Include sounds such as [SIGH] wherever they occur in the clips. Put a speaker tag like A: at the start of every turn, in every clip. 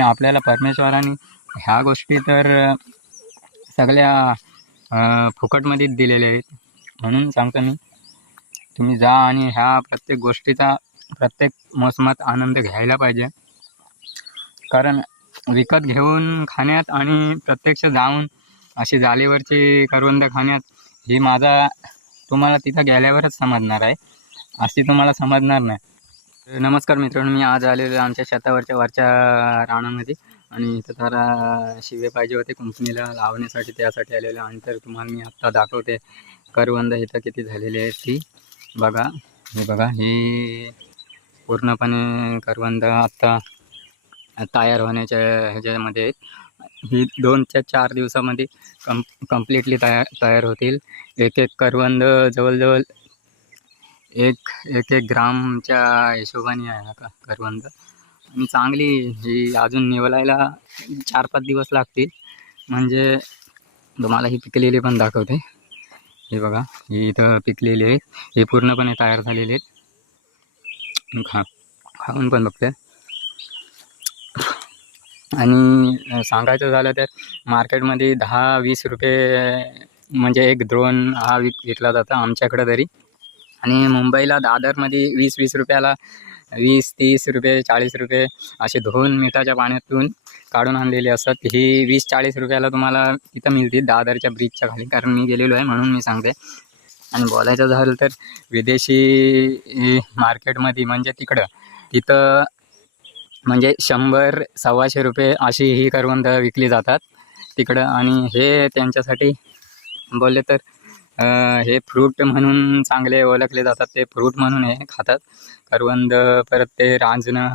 A: आणि आपल्याला परमेश्वराने ह्या गोष्टी तर सगळ्या फुकटमध्येच दिलेल्या आहेत. म्हणून सांगतो मी तुम्ही जा आणि ह्या प्रत्येक गोष्टीचा प्रत्येक मोसमात आनंद घ्यायला पाहिजे. कारण विकत घेऊन खाण्यात आणि प्रत्यक्ष जाऊन अशी जालीवरची करवंद खाण्यात ही माझा तुम्हाला तिथं गेल्यावरच समजणार आहे. अशी तुम्हाला समजणार नाही. नमस्कार मित्रांनो मी आज आलेलो आमच्या शेतावरच्या वरच्या रानामध्ये आणि इथं जरा शिवे पाहिजे होते कंपनीला लावण्यासाठी त्यासाठी आलेलो आणि तर तुम्हाला मी आत्ता दाखवते करवंद इथं किती झालेली आहेत ती. बघा हे बघा हे पूर्णपणे करवंद आत्ता तयार होण्याच्या ह्याच्यामध्ये आहेत. ही दोन ते चार दिवसामध्ये कम कम्प्लिटली तयार तयार होतील. एक एक करवंद जवळजवळ एक एक एक ग्रामच्या हिशोबाने आहे ना का करवंद आणि चांगली ही अजून निवलायला चार पाच दिवस लागतील. म्हणजे तुम्हाला ही पिकलेली पण दाखवते. हे बघा ही इथं पिकलेली आहेत. हे पूर्णपणे तयार झालेले आहेत. खा खाऊन पण बघते. आणि सांगायचं झालं तर मार्केटमध्ये दहा वीस रुपये म्हणजे एक द्रोण हा विक विकला जातो आमच्याकडं तरी. आणि मुंबईला दादरमध्ये वीस वीस रुपयाला वीस तीस रुपये चाळीस रुपये असे धुवून मिठाच्या पाण्यातून काढून आणलेले असतात. ही वीस चाळीस रुपयाला तुम्हाला तिथं मिळतील दादरच्या ब्रिजच्या खाली. कारण मी गेलेलो आहे म्हणून मी सांगते. आणि बोलायचं झालं तर विदेशी मार्केटमध्ये म्हणजे तिकडं तिथं म्हणजे शंभर सव्वाशे रुपये अशी ही करवंद विकली जातात तिकडं. आणि हे त्यांच्यासाठी बोलले तर हे फ्रूट म्हणून चांगले ओळखले जातात ते फ्रूट म्हणून हे खातात. करवंद परत ते रांजणं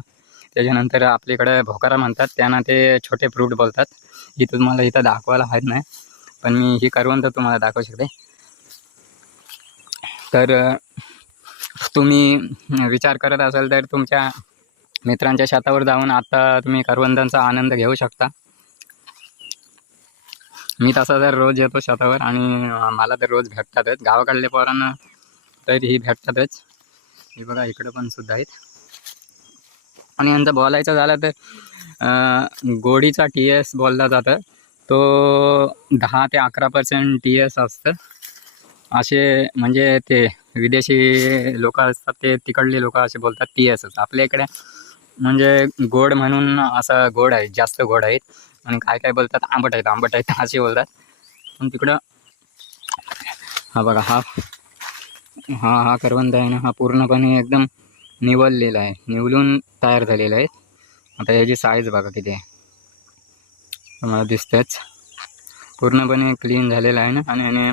A: त्याच्यानंतर आपल्याकडे भोकारा म्हणतात त्यांना ते छोटे फ्रूट बोलतात. ही तुम्हाला इथं दाखवायला आहेत नाही पण मी ही करवंद तुम्हाला दाखवू शकते. तर तुम्ही विचार करत असाल तर तुमच्या मित्रांच्या शेतावर जाऊन आता तुम्ही करवंदांचा आनंद घेऊ शकता. मी तसा तर रोज येतो शेतावर आणि मला तर रोज भेटतातच. गावाकडल्या पोरांना तर ही भेटतातच. हे बघा इकडं पण सुद्धा आहेत. आणि यांचं बोलायचं झालं तर गोडीचा टी एस बोलला जातं. तो दहा ते अकरा पर्सेंट टी एस असतं. असे म्हणजे ते विदेशी लोक असतात ते तिकडले लोक असे बोलतात टी एसच आपल्या इकडे म्हणजे गोड म्हणून असं गोड आहे जास्त गोड आहेत. आणि काय काय बोलतात? आंबट आहेत आंबट आहेत असे बोलतात. पण तिकडं हा बघा हा हा हा करवंद आहे ना हा पूर्णपणे एकदम निवडलेला आहे. निवलून तयार झालेला आहे. आता याची साईज बघा किती आहे. तुम्हाला दिसतंच. पूर्णपणे क्लीन झालेला आहे ना आणि आणि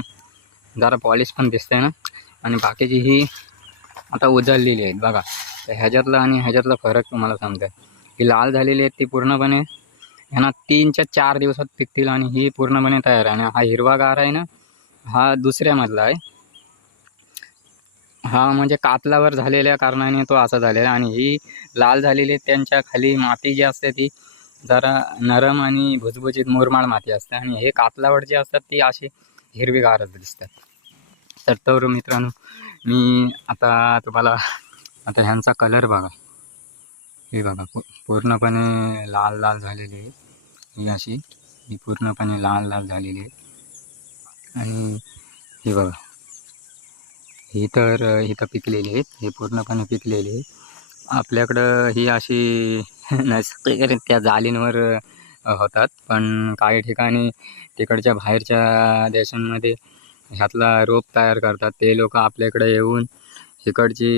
A: जरा पॉलिश पण दिसतंय ना. आणि बाकीची ही आता उजळलेली आहेत. बघा तर ह्याच्यातला आणि ह्याच्यातला फरक तुम्हाला सांगते ही लाल झालेली आहेत ती पूर्णपणे ह्यांना तीनच्या चार दिवसात पिकतील आणि ही पूर्णपणे तयार आहे. आणि हा हिरवागार आहे ना हा दुसऱ्यामधला आहे. हा म्हणजे कातलावर झालेल्या कारणाने तो असा झालेला आहे. आणि ही लाल झालेली त्यांच्या खाली माती जी असते ती जरा नरम आणि भुजभुजीत मुरमाड माती असते. आणि हे कातलावर जे असतात ती अशी हिरवीगारच दिसतात. तर तर मित्रांनो मी आता तुम्हाला आता ह्यांचा कलर बघा. हे बघा पूर्णपणे लाल लाल झालेली आहे. ही अशी ही पूर्णपणे लाल लाल झालेली आहे. आणि हे बघा. ही तर इथं पिकलेली आहेत. हे पूर्णपणे पिकलेली आहे आपल्याकडं ही अशी [LAUGHS] नैसर्गिकरित्या जालींवर होतात. पण काही ठिकाणी तिकडच्या बाहेरच्या देशांमध्ये ह्यातला रोप तयार करतात. ते लोक आपल्याकडे येऊन इकडची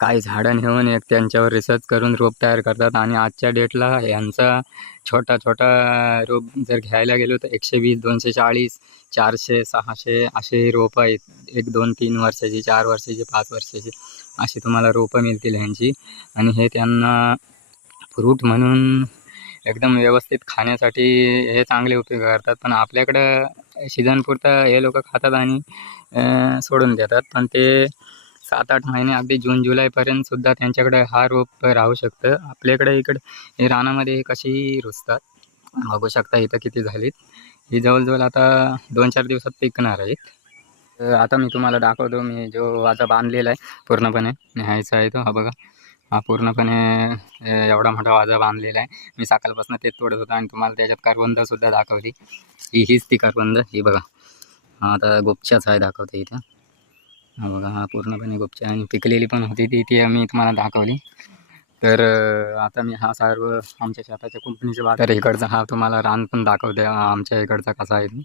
A: काही झाडं नेऊन एक त्यांच्यावर रिसर्च करून रोप तयार करतात. आणि आजच्या डेटला यांचा छोटा छोटा रोप जर घ्यायला गेलो तर एकशे वीस दोनशे चाळीस चारशे सहाशे असे रोपं आहेत. एक दोन तीन वर्षाची चार वर्षाची पाच वर्षाची अशी तुम्हाला रोपं मिळतील ह्यांची. आणि हे त्यांना फ्रूट म्हणून एकदम व्यवस्थित खाण्यासाठी हे चांगले उपयोग करतात. पण आपल्याकडं सीझनपुरतं हे लोक खातात आणि सोडून देतात. पण ते सात आठ महिने अगदी जून जुलैपर्यंत सुद्धा त्यांच्याकडे हा रोप राहू शकतं. आपल्याकडे इकडे रानामध्ये कशी रुजतात बघू शकता इथं किती झालीत. ही जवळजवळ आता दोन चार दिवसात पिकणार आहेत. तर आता मी तुम्हाला दाखवतो मी जो वाजा बांधलेला आहे पूर्णपणे. न्यायचा आहे तो हा बघा. हा पूर्णपणे एवढा मोठा वाजा बांधलेला आहे. मी सकाळपासून तेच तोडत होतो आणि तुम्हाला त्याच्यात कारबंदसुद्धा दाखवली. ही हीच ती करवंद ही बघा. हा आता गुपच्याच आहे दाखवते इथं. हा बघा हा पूर्णपणे गुपच्या आणि पिकलेली पण होती ती ती आम्ही तुम्हाला दाखवली. तर आता मी हा सर्व आमच्या शेताच्या कुंपणीचे बाजार इकडचा हा तुम्हाला रान पण दाखवते आमच्या इकडचा कसा आहे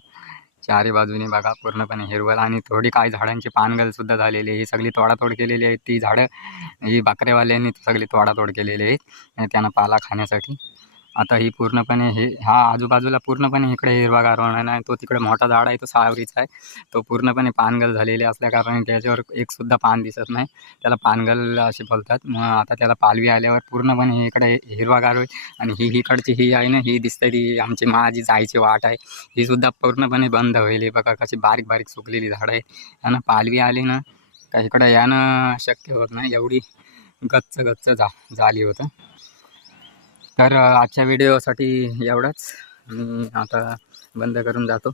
A: चारी बाजूने बघा पूर्णपणे हिरवळ आणि थोडी काही झाडांची पानगलसुद्धा झालेली आहे. ही सगळी तोडातोड केलेली आहे ती झाडं. ही बकऱ्यावाल्यांनी सगळी तोडातोड केलेली आहेत त्यांना पाला खाण्यासाठी. आता ही पूर्णपणे हे हा आजूबाजूला पूर्णपणे इकडे हिरवागार होणार नाही तो तिकडे मोठा झाड आहे तो सावरीचा आहे. तो पूर्णपणे पानगल झालेले असल्याकारणाने त्याच्यावर एकसुद्धा पान दिसत नाही. त्याला पानगल असे बोलतात. मग आता त्याला पालवी आल्यावर पूर्णपणे इकडे हिरवागार होईल. आणि ही इकडची ही आहे ना ही दिसते ती आमची माझी जायची वाट आहे. ही सुद्धा पूर्णपणे बंद होईल. बघा कशी बारीक बारीक सुकलेली झाडं आहे. आणि पालवी आली ना का इकडं यानं शक्य होत नाही. एवढी गच्च गच्च झा झाली होतं. तर आजच्या व्हिडिओसाठी एवढंच. मी आता बंद करून जातो.